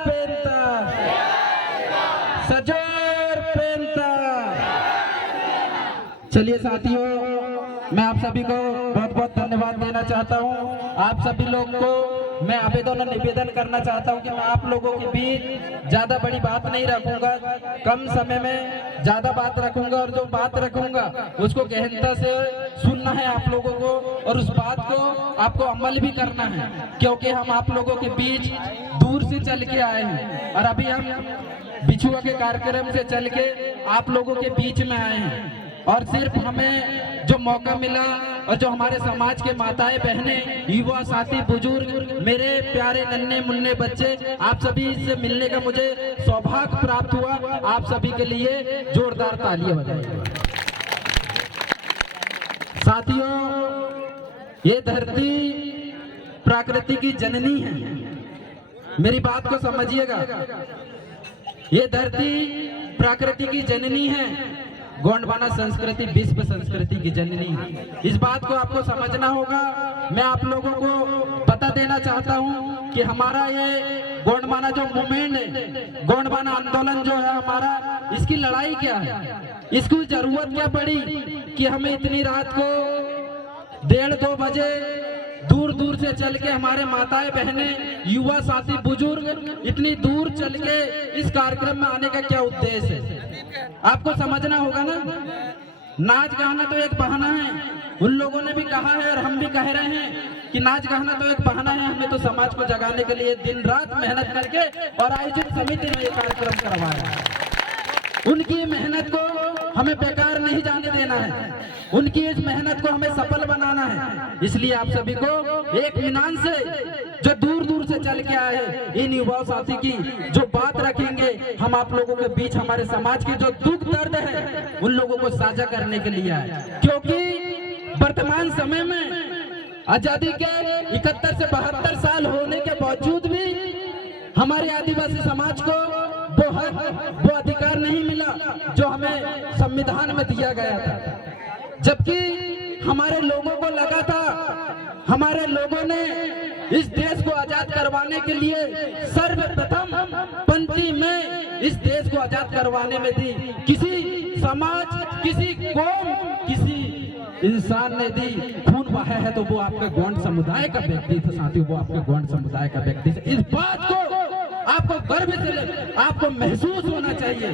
पेंता सजोर पेंता। चलिए साथियों, मैं आप सभी को बहुत बहुत धन्यवाद देना चाहता हूं। आप सभी लोग को मैं आवेदन और निवेदन करना चाहता हूं कि मैं आप लोगों के बीच ज्यादा बड़ी बात नहीं रखूंगा, कम समय में ज्यादा बात रखूंगा और जो बात रखूंगा उसको गहनता से सुनना है आप लोगों को और उस बात को आपको अमल भी करना है, क्योंकि हम आप लोगों के बीच दूर से चल के आए हैं और अभी हम बिछुआ के कार्यक्रम से चल के आप लोगों के बीच में आए हैं। और सिर्फ हमें जो मौका मिला और जो हमारे समाज के माताएं बहनें, युवा साथी, बुजुर्ग, मेरे प्यारे नन्हे मुन्ने बच्चे, आप सभी से मिलने का मुझे सौभाग्य प्राप्त हुआ। आप सभी के लिए जोरदार तालियां बजाइए। साथियों, ये धरती प्रकृति की जननी है, मेरी बात को समझिएगा। ये धरती प्रकृति की जननी है, गोंडवाना संस्कृति विश्व संस्कृति की जननी। इस बात को आपको समझना होगा। मैं आप लोगों को बता देना चाहता हूं कि हमारा ये गोंडवाना जो मूवमेंट है, गोंडवाना आंदोलन जो है हमारा, इसकी लड़ाई क्या है, इसकी जरूरत क्या पड़ी कि हमें इतनी रात को 1:30-2 बजे दूर दूर से चल के हमारे माताएं बहनें, युवा साथी, बुजुर्ग इतनी दूर चल के इस कार्यक्रम में आने का क्या उद्देश्य है, आपको समझना होगा ना। नाच गाना तो एक बहाना है, उन लोगों ने भी कहा है और हम भी कह रहे हैं कि नाच गाना तो एक बहाना है, हमें तो समाज को जगाने के लिए दिन रात मेहनत करके और आयोजित समिति ने ये कार्यक्रम करवाया। उनकी मेहनत को हमें बेकार नहीं जाने देना है, उनकी इस मेहनत को हमें सफल बनाना है। इसलिए आप सभी को एक मिनान से जो दूर दूर से चल के आए इन युवा साथी की जो बात रखेंगे, हम आप लोगों के बीच हमारे समाज के जो दुख दर्द है उन लोगों को साझा करने के लिए आए। क्योंकि वर्तमान समय में आजादी के 71 से 72 साल होने के बावजूद भी हमारे आदिवासी समाज को वो हक, वो अधिकार नहीं मिला जो हमें संविधान में दिया गया था। जबकि हमारे लोगों को लगा था, हमारे लोगों ने इस देश को आजाद करवाने के लिए सर्वप्रथम पंक्ति में इस देश को आजाद करवाने में दी। किसी समाज, किसी कौम, किसी इंसान ने दी। खून बहा है तो वो आपके गोंड समुदाय का व्यक्ति था साथियों, वो आपके गोंड समुदाय का व्यक्ति था। इस बात को आपको गर्व से आपको महसूस होना चाहिए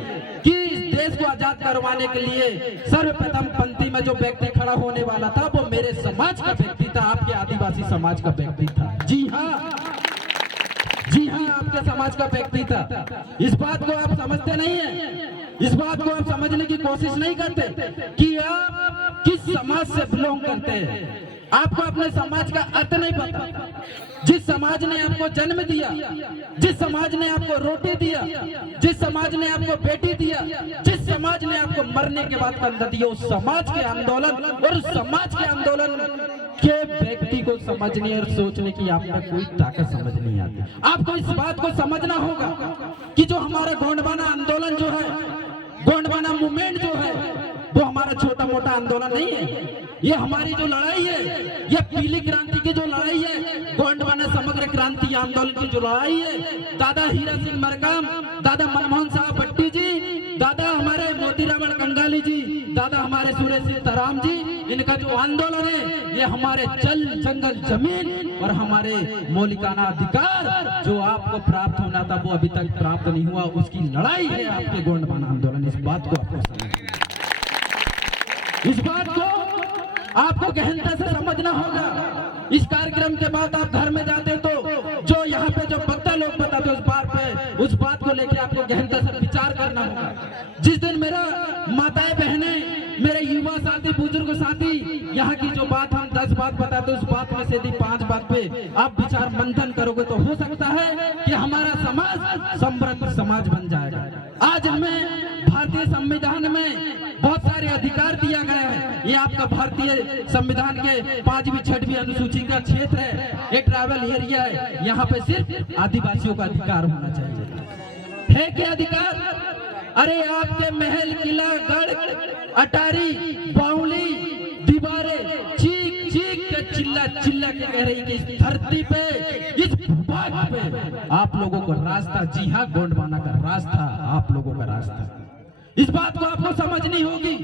कि इस देश को आजाद करवाने के लिए सर्वप्रथम पंक्ति में जो व्यक्ति खड़ा होने वाला था वो मेरे समाज का व्यक्ति था, आपके आदिवासी समाज का व्यक्ति था। जी हाँ, जी हाँ, आपके समाज का व्यक्ति था। इस बात को आप समझते नहीं है, इस बात को आप समझने की कोशिश नहीं करते कि आप किस समाज से बिलोंग करते हैं। आपको अपने समाज का अर्थ नहीं पता। जिस समाज ने आपको जन्म दिया, जिस समाज ने आपको रोटी दिया, जिस समाज ने आपको बेटी दिया, जिस समाज ने आपको मरने के बाद कंधा दिया, उस समाज के आंदोलन और उस समाज के आंदोलन के व्यक्ति को समझने और सोचने की आप में कोई ताकत समझ नहीं आती। आपको इस बात को समझना होगा कि जो हमारा गोंडवाना आंदोलन जो है, गोंडवाना मूवमेंट जो है, वो हमारा छोटा मोटा आंदोलन नहीं है। ये हमारी जो लड़ाई है, ये पीली क्रांति की जो लड़ाई है, गोंडवाना समग्र क्रांति आंदोलन की जो लड़ाई है, दादा हीरा सिंह मरकाम, दादा मनमोहन साहब भट्टी जी, दादा हमारे मोतीराम कंगाली जी, दादा हमारे सुरेश सीताराम जी, इनका जो आंदोलन है ये हमारे जल जंगल जमीन और हमारे मौलिकाना अधिकार जो आपको प्राप्त होना था वो अभी तक प्राप्त नहीं हुआ, उसकी लड़ाई है आपके गोंडवाना आंदोलन। इस बात को आपको समझना, इस बात को आपको गहनता से समझना होगा। इस कार्यक्रम के बाद आप घर में जाते तो जो यहाँ पे जो वक्ता लोग बताते उस बात को लेके आपको गहनता से विचार करना होगा। जिस दिन मेरा माताएं बहनें, मेरे युवा साथी, बुजुर्ग साथी यहाँ की जो बात हम 10 बात बताते उस बात में से यदि 5 बात पे आप विचार मंथन करोगे तो हो सकता है कि हमारा समाज समृद्ध समाज बन जाएगा। आज हमें भारतीय संविधान में बहुत सारे अधिकार दिया गया है। ये आपका भारतीय संविधान के 5वीं 6वीं अनुसूची का क्षेत्र है, एक ट्राइबल एरिया है। यहाँ पे सिर्फ आदिवासियों का अधिकार होना चाहिए। है क्या अधिकार? अरे आपके महल, किला, गढ़, अटारी, बावली, दीवारें चीख चीख के चिल्ला चिल्ला के कह रही कि इस धरती पे, इस भूभाग सौभाग्य पे आप लोगों को रास्ता, जी हाँ, गोंडवाना का रास्ता आप लोगों का रास्ता। इस बात को आपको समझनी होगी।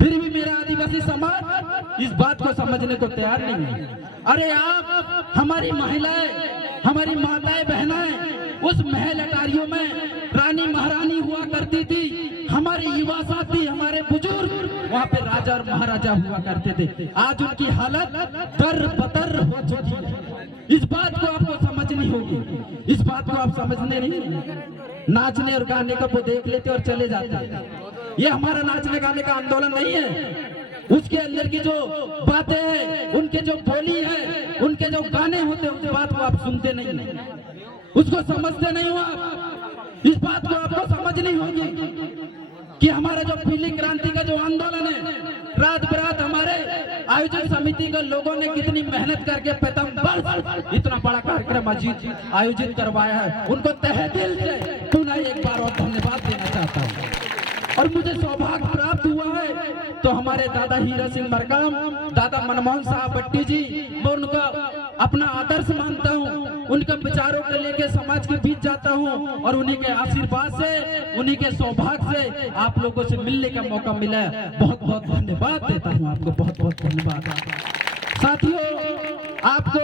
फिर भी मेरा आदिवासी समाज इस बात को समझने को तैयार नहीं है। अरे आप, हमारी महिलाएं, हमारी माताएं बहनाएं उस महल अटारियों में रानी महारानी हुआ करती थी, हमारे युवा साथी, हमारे बुजुर्ग वहाँ पे राजा और महाराजा हुआ करते थे। आज उनकी हालत दर बदर हो चुकी है। इस बात को आपको समझनी होगी। इस बात को आप समझने नहीं, नाचने और गाने का वो देख लेते और चले जाते। ये हमारा नाचने गाने का आंदोलन नहीं है। उसके अंदर की जो बातें हैं, उनके जो बोली है, उनके जो गाने होते हैं, उस बात को आप सुनते नहीं, उसको समझते नहीं हो आप। इस बात को आपको समझनी होगी कि हमारा जो पीली क्रांति का जो आंदोलन है, रात बरात हमारे आयोजन समिति के लोगों ने कितनी मेहनत करके प्रथम वर्ष इतना बड़ा कार्यक्रम आयोजित करवाया है। उनको तहे दिल से पुनः एक बार और धन्यवाद देना चाहता हूँ। और मुझे सौभाग्य प्राप्त हुआ है तो हमारे दादा हीरा सिंह मरकाम, दादा मनमोहन साहब भट्टी जी, मैं उनका अपना आदर्श मानता हूँ। उनके विचारों को लेके समाज के बीच जाता हूँ और उन्हीं के आशीर्वाद से, उन्हीं के सौभाग्य से आप लोगों से मिलने का मौका मिला है। बहुत बहुत धन्यवाद देता हूँ आपको, बहुत बहुत धन्यवाद। साथियों, आपको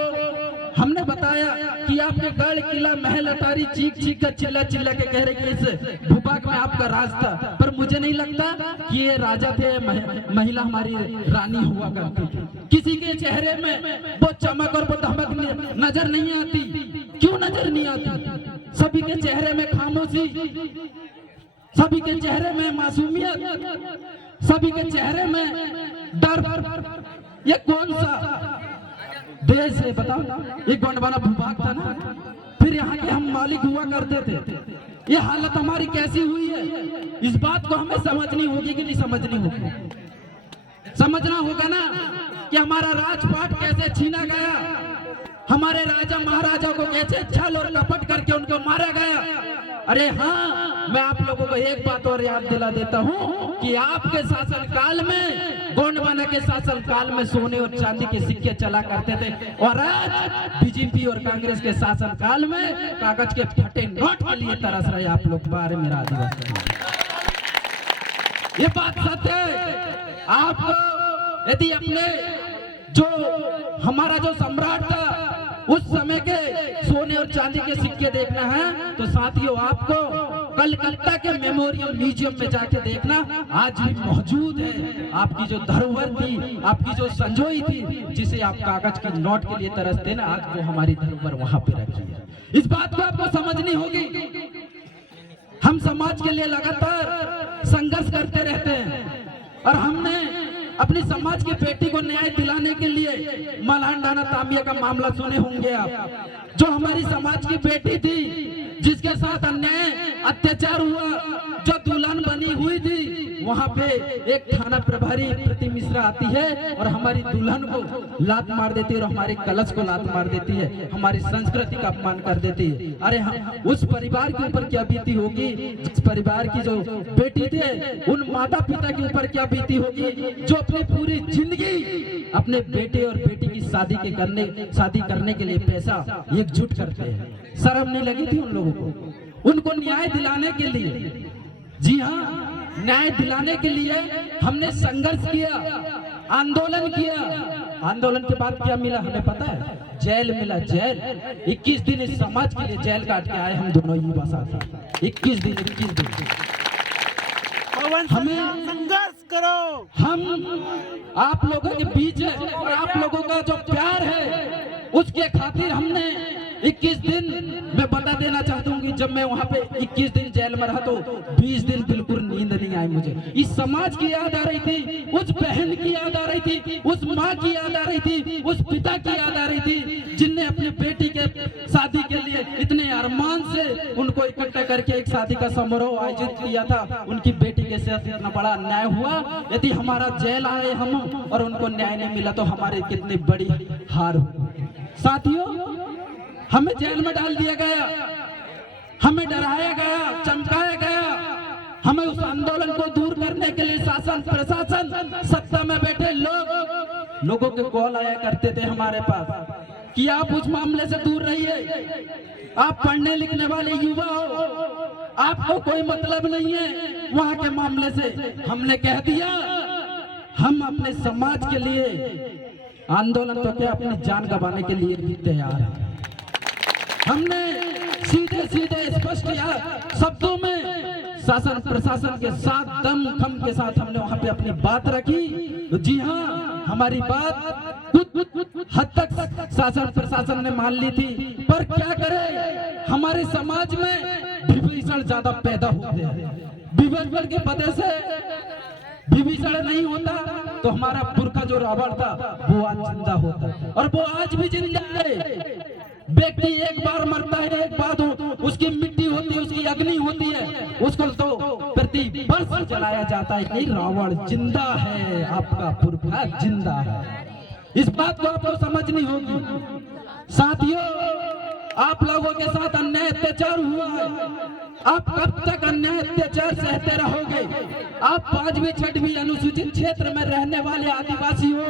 हमने बताया कि आपके गढ़ किला महल अटारी चीख चीख कर चिल्ला चिल्ला के कह रहे कि इस भूभाग में आपका राज था, पर मुझे नहीं लगता कि ये राजा थे, महिला हमारी रानी हुआ करती थी। किसी के चेहरे में वो चमक और वो धमक नजर नहीं आती। क्यों नजर नहीं आती? सभी के चेहरे में खामोशी, सभी के चेहरे में मासूमियत, सभी के चेहरे में डर। ये कौन सा देश है बताओ? ये गोंडवाना भूभाग था ना, फिर यहाँ के हम मालिक हुआ करते थे। ये हालत हमारी कैसी हुई है, इस बात को हमें समझनी होगी कि नहीं समझनी होगी? समझना होगा ना कि हमारा राजपाट कैसे छीना गया, हमारे राजा महाराजा को कैसे छल और कपट करके उनको मारा गया। अरे हाँ, मैं आप लोगों को एक बात और याद दिला देता हूँ कि आपके शासन काल में, गोंडवाना के शासन काल में सोने और चांदी के सिक्के चला करते थे, और आज बीजेपी और कांग्रेस के शासन काल में कागज के फटे नोट के लिए तरस रहे आप लोग। बारे मेरा आदिवासी, ये बात सत्य है। आपको यदि अपने जो हमारा जो सम्राट था उस समय के सोने और चांदी के सिक्के देखना है तो साथियों आपको कलकत्ता के मेमोरियल म्यूजियम में जाके देखना, आज भी मौजूद है। आपकी जो धरोहर थी, आपकी जो संजोई थी, जिसे आप कागज के नोट के लिए तरसते ना, आज वो हमारी धरोहर वहां पे रखी है। इस बात को आपको समझनी होगी। हम समाज के लिए लगातार संघर्ष करते रहते हैं और हमने अपनी समाज की बेटी को न्याय दिलाने के लिए मलांडाना तामिया का मामला सुने होंगे आप, जो हमारी समाज की बेटी थी, जिसके साथ अन्याय अत्याचार हुआ, जो दुल्हन बनी हुई थी, वहां पे एक थाना प्रभारी प्रति मिश्रा आती है और हमारी दुल्हन को लात मार देती है और हमारे कलश को लात मार देती है, हमारी संस्कृति का अपमान कर देती है। अरे हम उस परिवार के ऊपर क्या बीती होगी, जिस परिवार की जो बेटी थे, उन माता पिता के ऊपर क्या बीती होगी, जो अपनी पूरी जिंदगी अपने बेटे और बेटी की शादी करने के लिए पैसा एकजुट करते हैं। शर्म नहीं लगी थी उन लोगों को? उनको न्याय दिलाने के लिए, जी हाँ, न्याय दिलाने के लिए हमने संघर्ष किया, आंदोलन किया। आंदोलन के बाद क्या मिला हमें पता है? जेल मिला, जेल। 21 दिन इस समाज के लिए जेल काट के आए हम दोनों युवा साथी। 21 दिन हमें संघर्ष करो। हम आप लोगों के बीच है और आप लोगों का जो प्यार है उसके खातिर हमने 21 दिन, मैं बता देना चाहता हूँ कि जब मैं वहाँ पे 21 दिन जेल में रहा तो 20 दिन बिल्कुल नींद नहीं आई मुझे। इस समाज की याद आ रही थी, उस बहन की याद आ रही थी, उस माँ की याद आ रही थी, उस पिता की याद आ रही थी, जिनने अपने बेटी के शादी के लिए इतने अरमान से उनको इकट्ठा करके एक शादी का समारोह आयोजित किया था। उनकी बेटी के साथ इतना बड़ा अन्याय हुआ। यदि हमारा जेल आए हम और उनको न्याय नहीं मिला तो हमारी कितनी बड़ी हार हुई। साथियों, हमें जेल में डाल दिया गया, हमें डराया गया, चमकाया गया। हमें उस आंदोलन को दूर करने के लिए शासन प्रशासन, सत्ता में बैठे लोगों के कॉल आया करते थे हमारे पास कि आप उस मामले से दूर रहिए। आप पढ़ने लिखने वाले युवा हो, आपको कोई मतलब नहीं है वहां के मामले से। हमने कह दिया हम अपने समाज के लिए आंदोलन तो क्या अपनी जान गंवाने के लिए भी तैयार हैं। हमने सीधे सीधे स्पष्ट शब्दों में शासन प्रशासन के साथ दम खम के साथ हमने वहां पे अपनी बात रखी। तो जी हाँ, हमारी बात कुछ हद तक शासन प्रशासन ने मान ली थी, पर क्या करे, हमारे समाज में विभीषण ज्यादा पैदा होते हैं। विभीषण के वजह से विभीषण नहीं होता तो हमारा पुरखा जो रावण था वो आज जिंदा होता, और वो आज भी जिंदा है। व्यक्ति एक बार मरता है, एक बार उसकी मिट्टी होती है, उसकी अग्नि होती है, उसको तो प्रति वर्ष जलाया जाता है। नहीं, रावण जिंदा है, आपका पुरखा जिंदा है। इस बात को आपको समझनी होगी। साथियों, आप लोगों के साथ अन्याय अत्याचार हुआ है। आप कब तक अन्याय अत्याचार सहते रहोगे? आप 5वीं 6वीं अनुसूचित क्षेत्र में रहने वाले आदिवासी हो।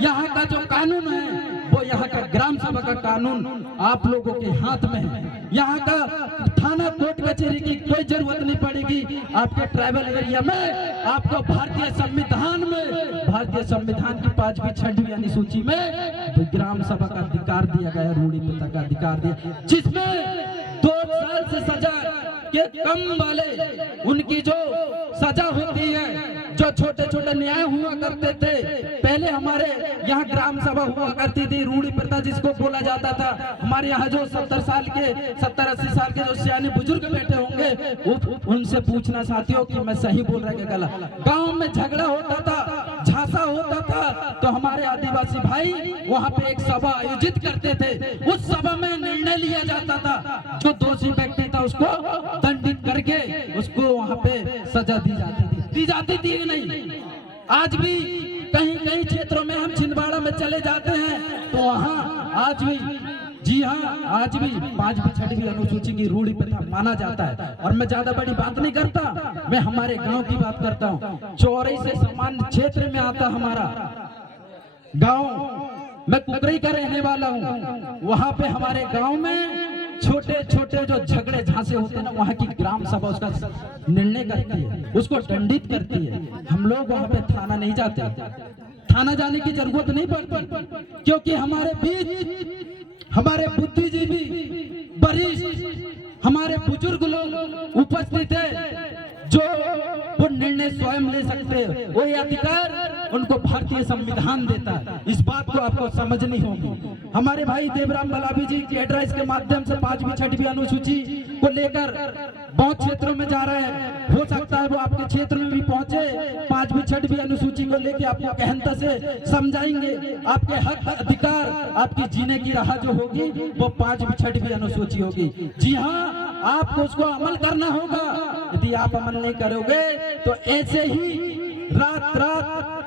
यहाँ का जो कानून है वो यहाँ का ग्राम सभा का कानून आप लोगों के हाथ में है। यहाँ का थाना कोर्ट कचहरी की कोई जरूरत नहीं पड़ेगी। आपके ट्राइबल एरिया में आपको भारतीय संविधान की 5वीं 6वीं अनुसूची में ग्राम सभा का अधिकार दिया गया, रूढ़ी प्रथा का अधिकार दिया, जिसमें 2 साल से सजा के कम वाले उनकी जो सजा होती है। जो छोटे छोटे न्याय हुआ करते थे पहले, हमारे यहाँ ग्राम सभा हुआ करती थी, रूढ़ी प्रथा जिसको बोला जाता था। हमारे यहाँ जो 70-80 साल के जो सियाने बुजुर्ग बैठे होंगे उनसे पूछना साथियों कि मैं सही बोल रहा गला। गांव में झगड़ा होता था, झांसा होता था, तो हमारे आदिवासी भाई वहाँ पे एक सभा आयोजित करते थे। उस सभा में निर्णय लिया जाता था, जो दोषी व्यक्ति था उसको दंडित करके उसको वहाँ पे सजा दी जाती थी नहीं। आज भी कहीं कहीं क्षेत्रों में हम छिंदवाड़ा में चले जाते हैं तो वहाँ आज भी, जी हाँ, आज भी 5वीं 6वीं अनुसूची की रूढ़ी प्रथा माना जाता है। और मैं ज्यादा बड़ी बात नहीं करता, मैं हमारे गांव की बात करता हूँ। चौरई से सामान्य क्षेत्र में आता हमारा गांव। मैं कुकरई का रहने वाला हूँ। वहाँ पे हमारे गांव में छोटे छोटे जो झगड़े झांसे होते हैं ना, वहाँ की ग्राम सभा उसका निर्णय करती है, उसको दंडित करती है। हम लोग वहाँ पे थाना नहीं जाते, थाना जाने की जरूरत नहीं पड़ती, क्योंकि हमारे बीच हमारे बुद्धिजीवी वरिष्ठ हमारे बुजुर्ग लोग उपस्थित है, जो वो निर्णय स्वयं ले सकते हैं। वो ये अधिकार उनको भारतीय संविधान देता है। इस बात को आपको समझनी होगी। हमारे भाई देवराम बलाबी जी की एड्रेस के माध्यम से 5वीं 6वीं अनुसूची को लेकर बहुत क्षेत्रों में जा रहे हैं। हो सकता है वो आपके क्षेत्र में भी पहुंचे, 5वीं 6वीं अनुसूची को लेकर आपको गहनता से समझाएंगे। आपके हक अधिकार, आपकी जीने की राह जो होगी वो 5वीं 6वीं अनुसूची होगी। जी हाँ, आपको उसको अमल करना होगा। यदि आप अमल नहीं करोगे तो ऐसे ही रात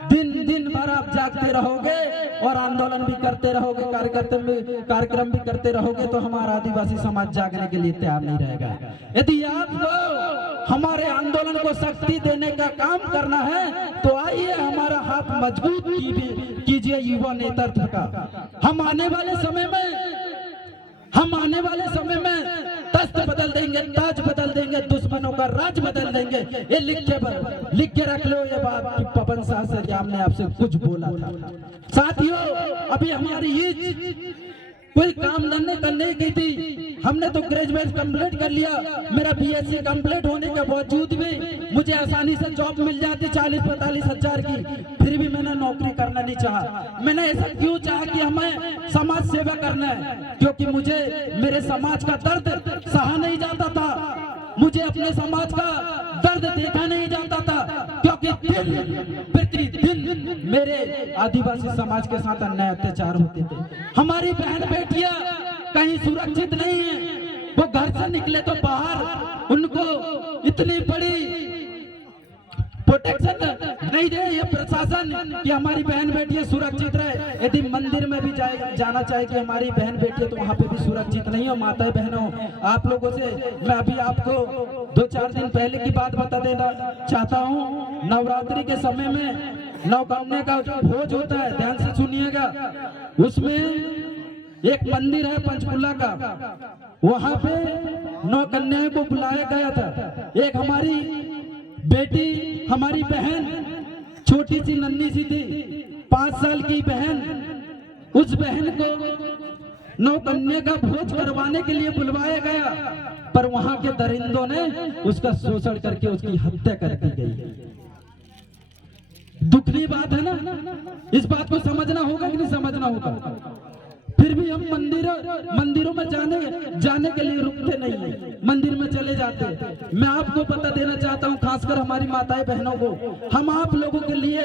दिन भर आप जागते रहोगे और आंदोलन भी करते रहोगे, कार्यक्रम भी करते रहोगे, तो हमारा आदिवासी समाज जागने के लिए तैयार नहीं रहेगा। यदि आपको हमारे आंदोलन को शक्ति देने का काम करना है तो आइए हमारा हाथ मजबूत कीजिए युवा नेतृत्व का। हम आने वाले समय में तख्त बदल देंगे, ताज बदल देंगे, दुश्मनों का राज बदल देंगे। ये लिख के रख लो ये बात कि पवन शाह से हमने आपसे कुछ बोला था। साथियों, अभी हमारी कोई काम धंधे करने की थी, हमने तो ग्रेजुएट कंप्लीट कर लिया। मेरा बीएससी कंप्लीट होने के बावजूद भी मुझे आसानी से जॉब मिल जाती 40-45 हजार की, फिर भी मैंने नौकरी करना नहीं चाहा। मैंने ऐसा क्यों चाहा कि हमें समाज सेवा करना है? क्योंकि मुझे मेरे समाज का दर्द सहा नहीं जाता था, मुझे अपने समाज का दर्द देखा नहीं जाता था, क्योंकि प्रतिदिन मेरे आदिवासी समाज के साथ अन्याय अत्याचार होते थे। हमारी बहन बेटियां कहीं सुरक्षित नहीं है, वो घर से निकले तो बाहर उनको इतनी बड़ी प्रोटेक्शन नहीं दे ये प्रशासन कि हमारी बहन बेटियां सुरक्षित रहे। यदि मंदिर में भी जाना चाहे कि हमारी बहन बेटियां, तो वहाँ पे भी सुरक्षित नहीं हो। माताएं बहनों, आप लोगों से मैं अभी आपको 2-4 दिन पहले की बात बता देना चाहता हूँ। नवरात्रि के समय में नवकन्या का जो भोज होता है, ध्यान से सुनिएगा, उसमें एक मंदिर है पंचकुला का, वहां पे 9 कन्याओं को बुलाया गया था। एक हमारी बेटी, हमारी बहन छोटी सी नन्ही सी थी, 5 साल की बहन, उस बहन को 9 कन्या का भोज करवाने के लिए बुलवाया गया, पर वहां के दरिंदों ने उसका शोषण करके उसकी हत्या कर दी गई। दुखनी बात है ना, इस बात को समझना होगा कि नहीं समझना होगा। फिर भी हम मंदिरों में जाने के लिए रुकते नहीं है, मंदिर में चले जाते हैं। मैं आपको पता देना चाहता हूं, खासकर हमारी माताएं बहनों को, हम आप लोगों के लिए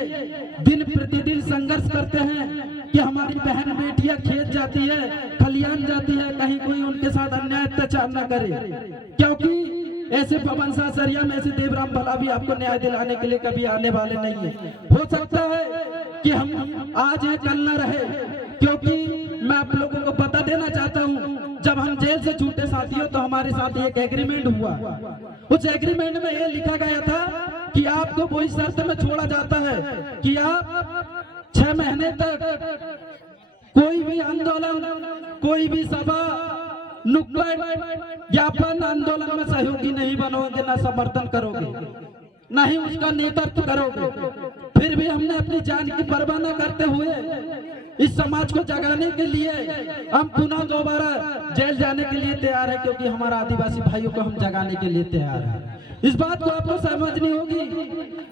दिन प्रतिदिन संघर्ष करते हैं कि हमारी बहन बेटियां खेत जाती है, खलियान जाती है, कहीं कोई उनके साथ अन्याय अत्याचार न करे, क्योंकि ऐसे पवन शाह सरिया में ऐसे देवराम भला भी आपको न्याय दिलाने के लिए कभी आने वाले नहीं है। हो सकता है कि हम आज है कल न रहे, क्योंकि मैं आप लोगों को पता देना चाहता हूं, जब हम जेल से छूटे साथियों तो हमारे साथ एक एग्रीमेंट हुआ। उस एग्रीमेंट में ये लिखा गया था कि आपको वही शर्त में छोड़ा जाता है कि आप 6 महीने तक कोई भी आंदोलन, कोई भी सभा, नुक्कड़ ज्ञापन आंदोलन में सहयोगी नहीं बनोगे, ना समर्थन करोगे, ना ही उसका नेतृत्व करोगे। फिर भी हमने अपनी जान की परवाह न करते हुए इस समाज को जगाने के लिए हम पुनः दोबारा जेल जाने के लिए तैयार है, क्योंकि हमारा आदिवासी भाइयों को हम जगाने के लिए तैयार है। इस बात को आपको समझनी होगी।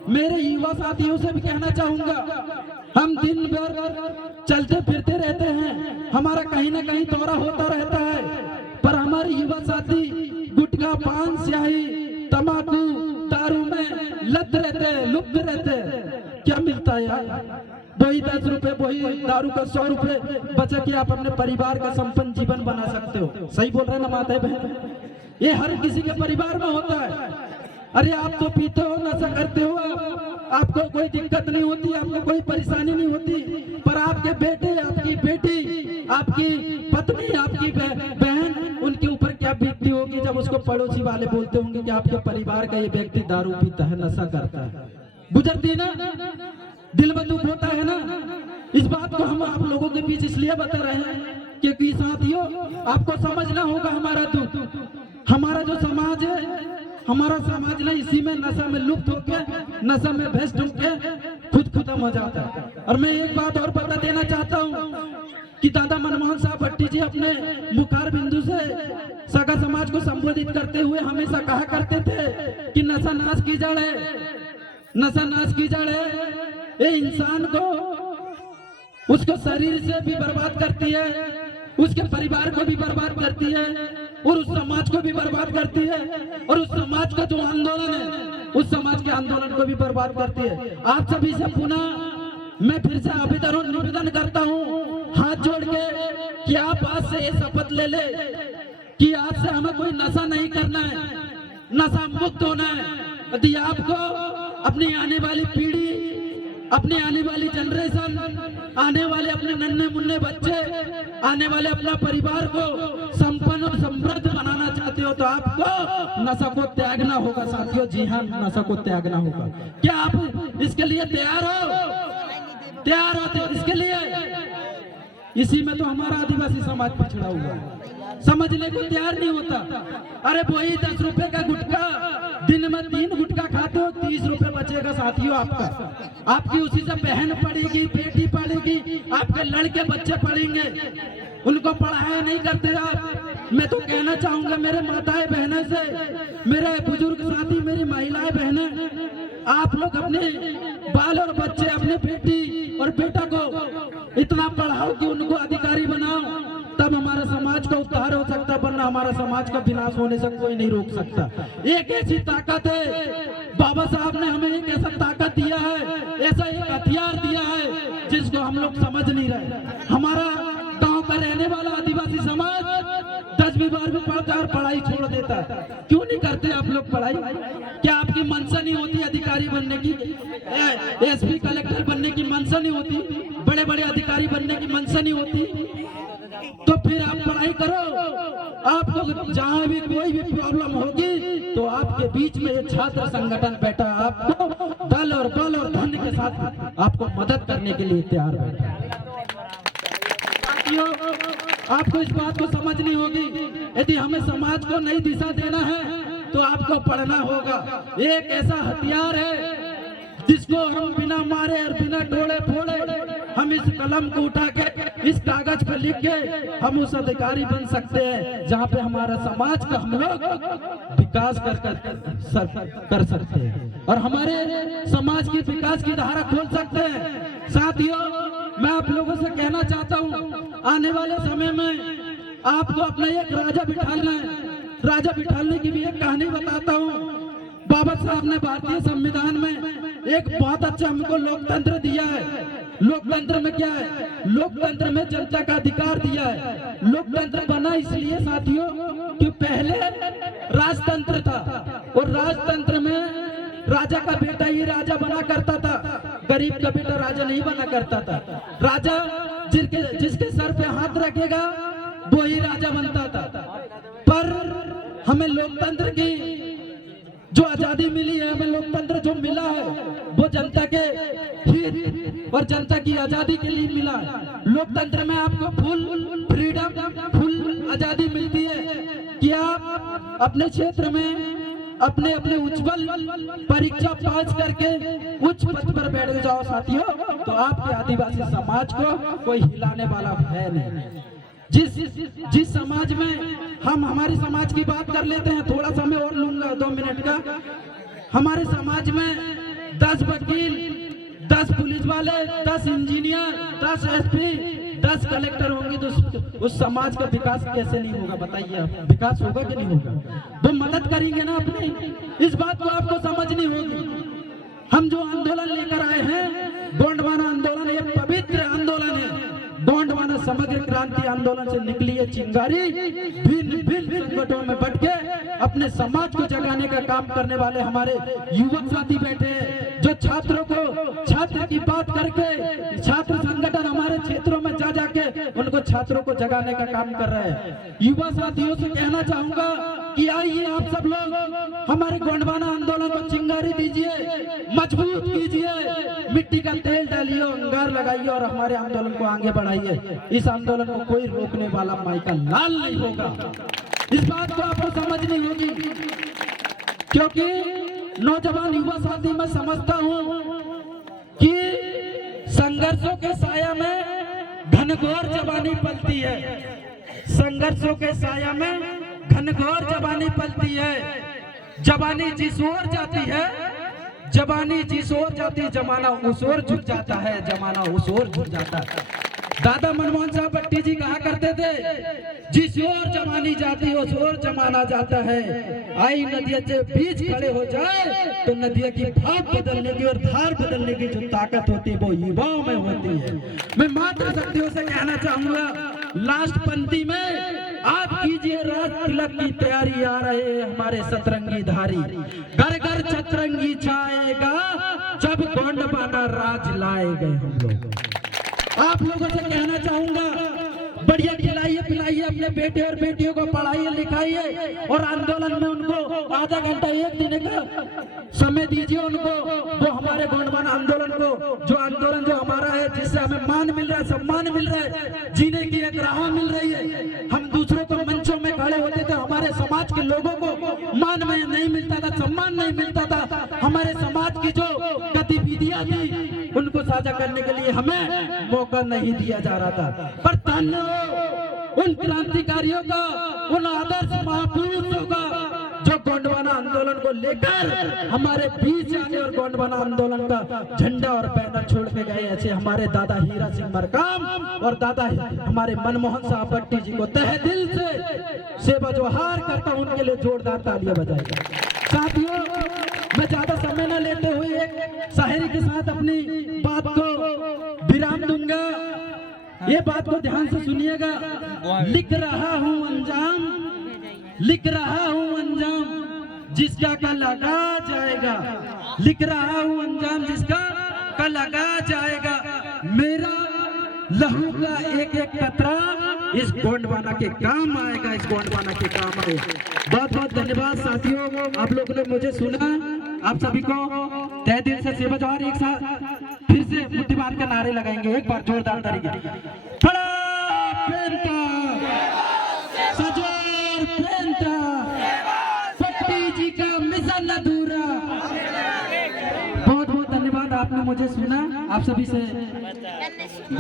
मेरे युवा साथियों से भी कहना चाहूंगा, हम दिन भर चलते फिरते रहते हैं, हमारा कहीं ना कहीं दौरा होता रहता है, पर हमारे युवा साथी गुटखा, पान, स्याही, तंबाकू, दारू में लत रहते, लुप्त रहते। क्या मिलता है यार? वही 10 रुपए, वही दारू का 100 रुपए बचा के आप अपने परिवार का संपन्न जीवन बना सकते हो। सही बोल रहे हैं ना माताएं बहन? ये हर किसी के परिवार में होता है। अरे आप तो पीते हो, नशा करते हो, आपको कोई दिक्कत नहीं होती, आपको कोई परेशानी नहीं होती, पर आपके बेटे, आपकी बेटी, आपकी पत्नी, आपकी बहन, उनके ऊपर क्या बीतती होगी जब उसको पड़ोसी वाले बोलते होंगे कि आपके परिवार का ये व्यक्ति दारू पीता है, नशा करता है। गुजरती ना, दिल में दुख होता है ना। इस बात को हम आप लोगों के बीच इसलिए बता रहे हैं क्योंकि साथियों, आपको समझना होगा हमारा दुख। हमारा जो समाज है, हमारा समाज ना इसी में नशा में लुप्त होके, नशा में भ्रष्ट होके खुद खत्म हो जाता है। और मैं एक बात और बता देना चाहता हूँ कि दादा मनमोहन साहब भट्टी जी अपने मुखार बिंदु से सगा समाज को संबोधित करते हुए हमेशा कहा करते थे कि नशा नाश की जड़ है, नशा नाश की जड़ है। ये इंसान को, उसको शरीर से भी बर्बाद करती है, उसके परिवार को भी बर्बाद करती है, और उस समाज को भी बर्बाद करती है, और उस समाज का जो आंदोलन है, उस समाज के आंदोलन को भी बर्बाद करती है। आप सभी से पुनः मैं फिर से निवेदन करता हूँ, हाथ जोड़ के, कि आप आज से ये शपथ ले ले कि आज से हमें कोई नशा नहीं करना है, नशा मुक्त होना है। यदि आपको अपनी आने वाली पीढ़ी, अपने आने वाली जनरेशन, आने वाले अपने नन्हे मुन्ने बच्चे, आने वाले अपना परिवार को संपन्न और समृद्ध बनाना चाहते हो तो आपको नशा को त्यागना होगा साथियों। जी हाँ, नशा को त्यागना होगा। क्या आप इसके लिए तैयार हो? तैयार हो इसके लिए? इसी में तो हमारा आदिवासी समाज पिछड़ा हुआ है, समझने को तैयार नहीं होता। अरे वही 10 रुपए का गुटखा, दिन में 3 गुटखा खाते हो, 30 रुपए बचेगा साथियों आपका। आपकी उसी से बहन पढ़ेगी, बेटी पढ़ेगी, आपके लड़के बच्चे पढ़ेंगे, उनको पढ़ाया नहीं करते आप। मैं तो कहना चाहूंगा मेरे माताएं बहनों से, मेरे बुजुर्ग साथी, मेरी महिलाएं बहनें, आप लोग अपने बाल और बच्चे, अपने बेटी और बेटा को इतना पढ़ाओ कि उनको अधिकारी बनाओ, तब हमारे समाज का उद्धार हो सकता है, वरना हमारा समाज का विनाश होने से कोई नहीं रोक सकता। एक ऐसी ताकत है, बाबा साहब ने हमें एक ऐसा ताकत दिया है, ऐसा एक हथियार दिया है जिसको हम लोग समझ नहीं रहे। हमारा गांव का रहने वाला आदिवासी समाज 10वीं 12वीं पढ़ता है और पढ़ाई छोड़ देता है। क्यों नहीं करते आप लोग पढ़ाई? क्या आपकी मंशा नहीं होती अधिकारी बनने की, एसपी कलेक्टर बनने की मंशा नहीं होती, बड़े बड़े अधिकारी बनने की मंशा नहीं होती? तो फिर आप पढ़ाई करो। आपको जहां भी कोई भी प्रॉब्लम होगी तो आपके बीच में ये छात्र संगठन बैठा, आपको दल और बल और धन के साथ आपको मदद करने के लिए तैयार बैठा। आपको इस बात को समझनी होगी। यदि हमें समाज को नई दिशा देना है तो आपको पढ़ना होगा। एक ऐसा हथियार है जिसको हम बिना मारे और बिना तोड़े फोड़े हम इस कलम को उठा के इस कागज पे लिख के हम उस अधिकारी बन सकते हैं जहाँ पे हमारा समाज का हम लोग विकास कर सकते हैं और हमारे समाज की विकास की धारा खोल सकते हैं। साथियों, मैं आप लोगों से कहना चाहता हूँ, आने वाले समय में आपको अपना एक राजा बिठाना है। राजा बिठाने की भी एक कहानी बताता हूँ। बाबा साहब ने भारतीय संविधान में एक बहुत अच्छा हमको लोकतंत्र दिया है। लोकतंत्र में क्या है? लोकतंत्र में जनता का अधिकार दिया है। लोकतंत्र बना इसलिए साथियों कि पहले राजतंत्र था और राजतंत्र में राजा का बेटा ही राजा बना करता था, गरीब का बेटा राजा नहीं बना करता था। राजा जिसके सर पे हाथ रखेगा वो ही राजा बनता था। पर हमें लोकतंत्र की जो आजादी मिली है, हमें लोकतंत्र जो मिला है वो जनता के हित और जनता की आजादी के लिए मिला है। लोकतंत्र में आपको फुल फ्रीडम, फुल आजादी मिलती है कि आप अपने क्षेत्र में अपने उज्जवल परीक्षा पास करके उच्च पद पर बैठ जाओ साथियों, तो आपके आदिवासी समाज को कोई हिलाने वाला है नहीं। जिस समाज में हम हमारे समाज की बात कर लेते हैं, थोड़ा सा मैं और लूंगा 2 मिनट का। हमारे समाज में 10 वकील, 10 पुलिस वाले, 10 इंजीनियर, 10 एसपी, 10 कलेक्टर होंगे तो उस समाज का विकास कैसे नहीं होगा? बताइए आप, विकास होगा कि नहीं होगा? वो मदद करेंगे ना अपनी। इस बात को आपको समझनी होगी। हम जो आंदोलन लेकर आए हैं, गोंडवाना आंदोलन, ये पवित्र आंदोलन है। गोंडवाना समग्र क्रांति आंदोलन से निकली है चिंगारी भिन्न संगठनों में बट के अपने समाज को जगाने का काम करने वाले हमारे युवक साथी बैठे हैं, जो छात्रों को छात्र की बात करके छात्र संगठन हमारे क्षेत्रों में जा जाके उनको छात्रों को जगाने का काम कर रहे हैं। युवा साथियों से कहना चाहूंगा कि आइए आप सब लोग हमारे गोंडवाना आंदोलन को चिंगारी दीजिए, मजबूत कीजिए, मिट्टी का तेल डालिए, अंगार लगाइए और हमारे आंदोलन को आगे बढ़ाइए। इस आंदोलन को कोई रोकने वाला माई का लाल नहीं होगा। इस बात को आपको समझनी होगी, क्योंकि नौजवान युवा साथी मैं समझता हूं कि संघर्षों के साया में घनघोर जवानी पलती है। संघर्षों के साया में घनघोर जवानी पलती है। जवानी जिस ओर जाती है, जवानी जिस ओर जाती है, जमाना उस ओर झुक जाता है, जमाना उस ओर झुक जाता है। दादा मनमोहन साहब भट्टी जी कहा करते थे, जिस ओर जवानी जाती उस ओर जमाना जाता है। आई नदिया के बीच खड़े हो जाए तो नदिया की भाव बदलने की और धार बदलने की जो ताकत होती है वो युवाओं में होती है। मैं माता शक्तियों से कहना चाहूंगा, लास्ट पंक्ति में आप कीजिए राज तिलक की तैयारी, आ रहे हैं हमारे सतरंगी धारी। घर घर सतरंगी छाएगा जब गोंडवाना राज लाएंगे हम लोग। आप लोगों से कहना चाहूंगा, बढ़िया खिलाइए पिलाइए अपने बेटे और बेटियों को, पढ़ाइए लिखाइए और आंदोलन में उनको आधा घंटा 1 दिन का समय दीजिए उनको। वो हमारे गोंडवाना आंदोलन को, जो आंदोलन जो हमारा है, जिससे हमें मान मिल रहा है, सम्मान मिल रहा है, जीने की एक राह मिल रही है। हम दूसरों को मंचों में खड़े होते थे, हमारे समाज के लोगों को मान में नहीं मिलता था, सम्मान नहीं मिलता था। हमारे समाज की जो गतिविधियां थी उनको साझा करने के लिए हमें मौका नहीं दिया जा रहा था। पर धन्य उन क्रांतिकारियों का, उन आदर्श महापुरुषों का जो गोंडवाना आंदोलन को लेकर हमारे बीच आने और गोंडवाना आंदोलन का झंडा और बैनर छोड़ के गए। ऐसे हमारे दादा हीरा सिंह मरकाम और दादा हमारे मनमोहन साहब भट्टी जी को तहे दिल से सेवा जोहार करता हूं, उनके लिए जोरदार तालियां बजाइए। साथियों, मैं ज्यादा समय न लेते हुए एक शायरी के साथ अपनी बात को विराम दूंगा। ये बात को ध्यान से सुनिएगा। लिख रहा हूँ अंजाम, लिख रहा हूँ अंजाम जिसका कल लगा जाएगा। लिख रहा हूँ अंजाम जिसका कल लगा जाएगा। मेरा लहू का एक एक कतरा इस गोंडवाना के काम आएगा, इस गोंडवाना के काम आएगा। बहुत बहुत धन्यवाद साथियों, आप लोगों ने मुझे सुना। आप सभी को तहे दिल से सेवा जोहार। एक साथ फिर से मुट्ठी बांध कर नारे लगाएंगे एक बार जोरदार तरीके। चलता, पट्टी जी का मिशन अधूरा। बहुत बहुत धन्यवाद, आपने मुझे सुना। आप सभी से